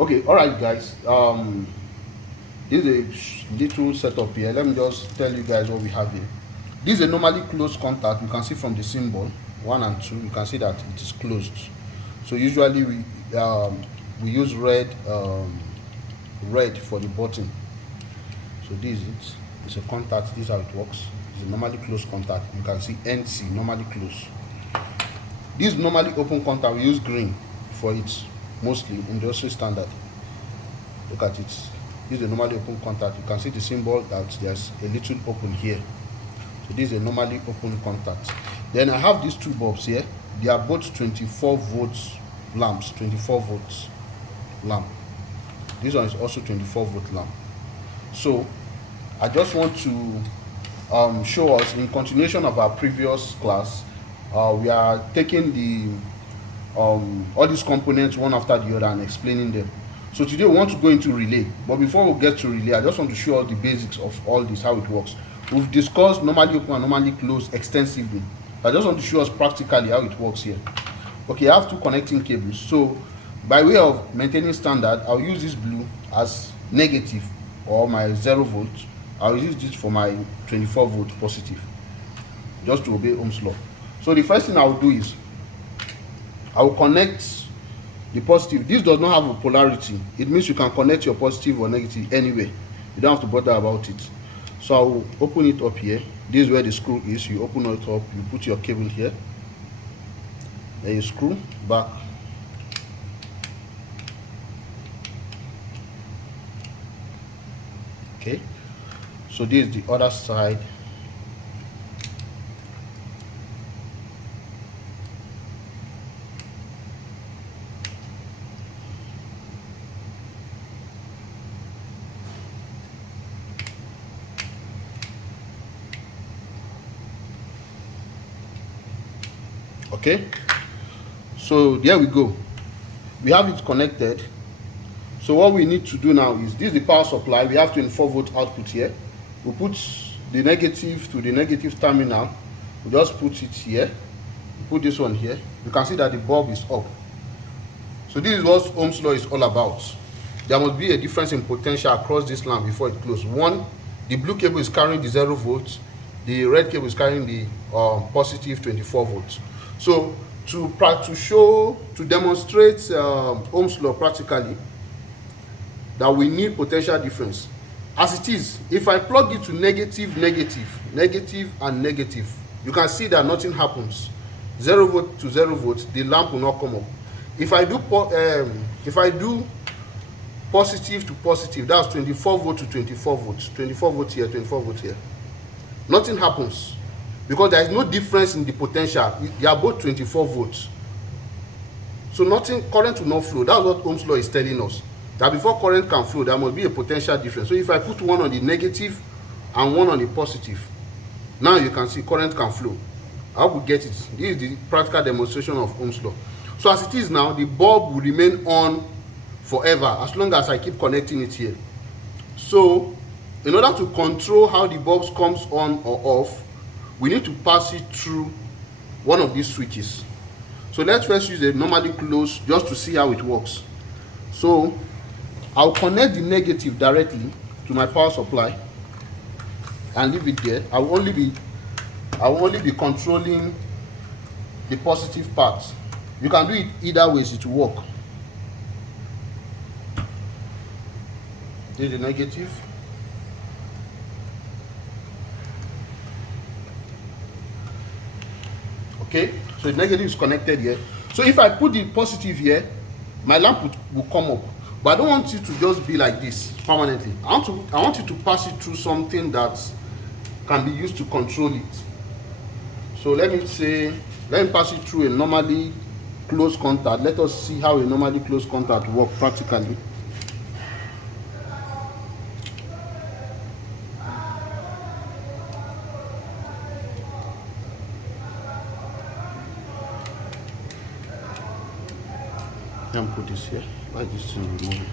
Okay, all right, guys. This is a little setup here. Let me just tell you guys what we have here. This is a normally closed contact. You can see from the symbol 1 and 2. You can see that it is closed. So usually we use red for the button. So this is it. It's a contact. This is how it works. It's a normally closed contact. You can see NC normally closed. This normally open contact, we use green for it, mostly industry standard. Look at it. This is a normally open contact. You can see the symbol that there's a little open here. So this is a normally open contact. Then I have these two bulbs here. They are both 24 volts lamps, 24 volts lamp. This one is also 24 volt lamp. So I just want to show us, in continuation of our previous class, we are taking the all these components one after the other and explaining them. So today we want to go into relay, but before we get to relay, I just want to show us the basics of all this, how it works. We've discussed normally open and normally closed extensively. I just want to show us practically how it works here. Okay, I have two connecting cables. So by way of maintaining standard, I'll use this blue as negative, or my 0 volt. I'll use this for my 24 volt positive, just to obey Ohm's law. So the first thing I will do is I will connect the positive. This does not have a polarity. It means you can connect your positive or negative anywhere. You don't have to bother about it. So I will open it up here. This is where the screw is. You open it up, you put your cable here, then you screw back. Okay, so this is the other side. Okay, so there we go. We have it connected. So what we need to do now is, this is the power supply. We have 24 volt output here. We put the negative to the negative terminal. We just put it here. We put this one here. You can see that the bulb is up. So this is what Ohm's law is all about. There must be a difference in potential across this lamp before it closes. One, the blue cable is carrying the 0 volts. The red cable is carrying the positive 24 volts. So to demonstrate Ohm's law practically, that we need potential difference. As it is, if I plug it to negative, negative, and negative, you can see that nothing happens. 0 volt to 0 volt, the lamp will not come up. If I do positive to positive, that's 24 volt to 24 volts, 24 volt here, 24 volt here, nothing happens, because there is no difference in the potential. They are both 24 volts. So current will not flow. That's what Ohm's law is telling us. That before current can flow, there must be a potential difference. So if I put one on the negative and one on the positive, now you can see current can flow. I hope we get it. This is the practical demonstration of Ohm's law. So as it is now, the bulb will remain on forever as long as I keep connecting it here. So in order to control how the bulb comes on or off, we need to pass it through one of these switches. So let's first use a normally closed just to see how it works. So I'll connect the negative directly to my power supply and leave it there. I will only be controlling the positive part. You can do it either ways, it will work. This is the negative. Okay, so the negative is connected here. So if I put the positive here, my lamp will come up. But I don't want it to just be like this permanently. I want you to pass it through something that can be used to control it. So let me pass it through a normally closed contact. Let us see how a normally closed contact works practically. Let me put this here. Why is this thing removing?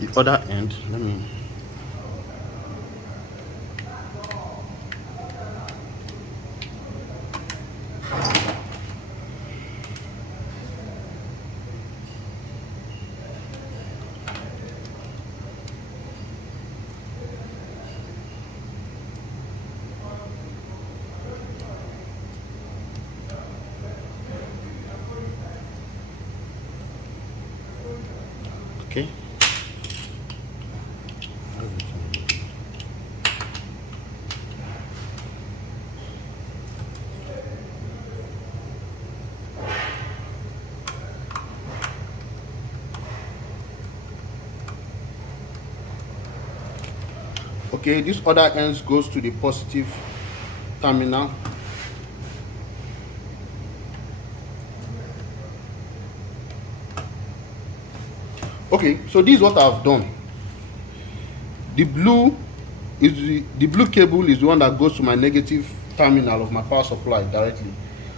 The other end, let me. Okay, this other ends goes to the positive terminal. Okay, so this is what I've done. The blue is the blue cable is the one that goes to my negative terminal of my power supply directly.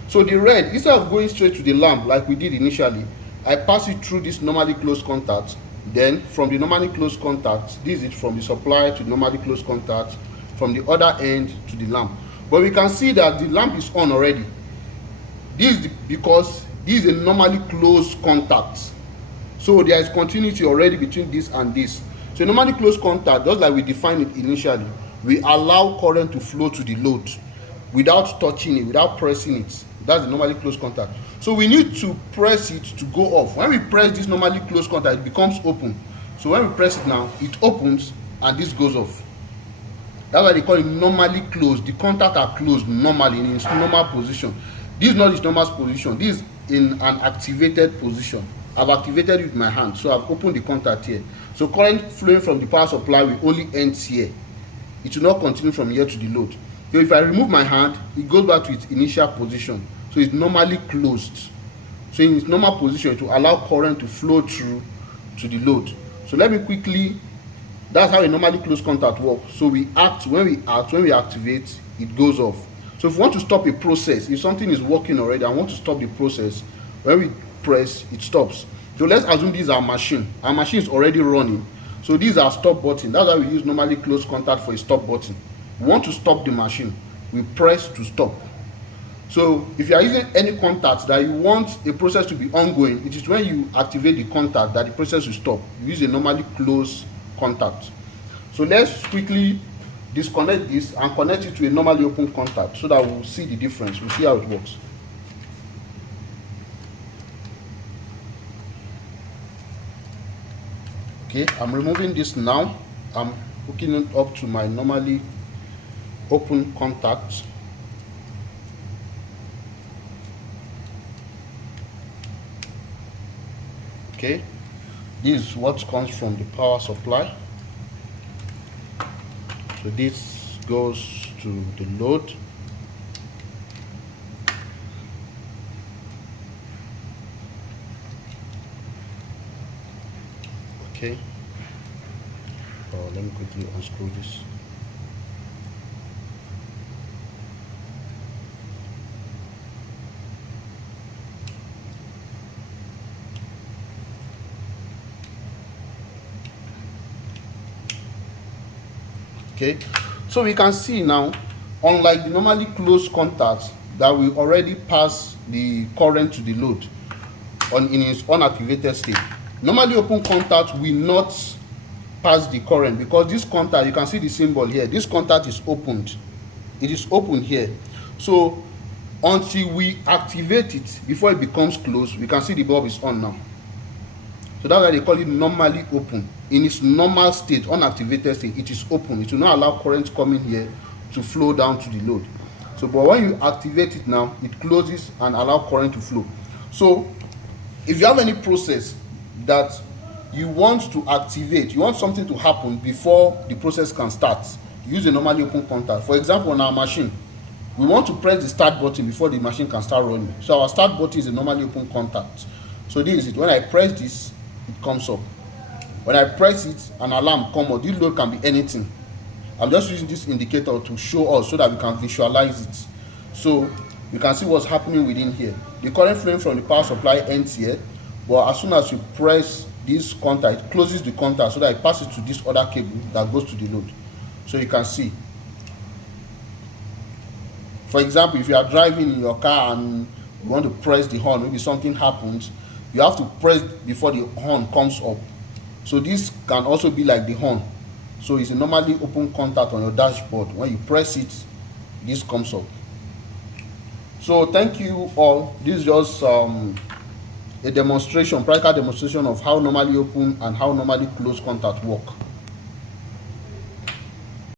So the red, instead of going straight to the lamp like we did initially, I pass it through this normally closed contact. Then from the normally closed contact, this is from the supply to the normally closed contact, from the other end to the lamp. But we can see that the lamp is on already. This is because this is a normally closed contact. So there is continuity already between this and this. So normally closed contact, just like we defined it initially, we allow current to flow to the load without touching it, without pressing it. That's the normally closed contact. So we need to press it to go off. When we press this normally closed contact, it becomes open. So when we press it now, it opens and this goes off. That's why they call it normally closed. The contact are closed normally in its normal position. This is not its normal position. This is in an activated position. I've activated it with my hand, so I've opened the contact here. So current flowing from the power supply will only end here. It will not continue from here to the load. So if I remove my hand, it goes back to its initial position. So it's normally closed. So in its normal position, it will allow current to flow through to the load. So let me quickly, that's how a normally closed contact works. So we act, when we activate, it goes off. So if we want to stop a process, if something is working already, I want to stop the process, when we press, it stops. So let's assume this is our machine. Our machine is already running. So these are stop button. That's why we use normally closed contact for a stop button. We want to stop the machine, we press to stop. So if you are using any contact that you want a process to be ongoing, it is when you activate the contact that the process will stop. You use a normally closed contact. So let's quickly disconnect this and connect it to a normally open contact so that we'll see the difference. We'll see how it works. Okay, I'm removing this now. I'm hooking it up to my normally open contact. Okay, this is what comes from the power supply. So this goes to the load. Okay, let me quickly unscrew this. Okay, so we can see now, unlike the normally closed contacts that will already pass the current to the load in its unactivated state, normally open contact will not pass the current, because this contact, you can see the symbol here, this contact is opened. It is open here. So until we activate it, before it becomes closed, we can see the bulb is on now. So that's why they call it normally open. In its normal state, unactivated state, it is open. It will not allow current coming here to flow down to the load. So but when you activate it now, it closes and allow current to flow. So if you have any process that you want to activate, you want something to happen before the process can start, use a normally open contact. For example, on our machine, we want to press the start button before the machine can start running. So our start button is a normally open contact. So this is it. When I press this, it comes up. When I press it, an alarm comes up. This load can be anything. I'm just using this indicator to show us so that we can visualize it. So you can see what's happening within here. The current flowing from the power supply ends here, but as soon as you press this contact, it closes the contact so that it passes to this other cable that goes to the load. So you can see. For example, if you are driving in your car and you want to press the horn, maybe something happens, you have to press before the horn comes up. So this can also be like the horn. So it's a normally open contact on your dashboard. When you press it, this comes up. So thank you all. This is just a demonstration, practical demonstration of how normally open and how normally closed contact work.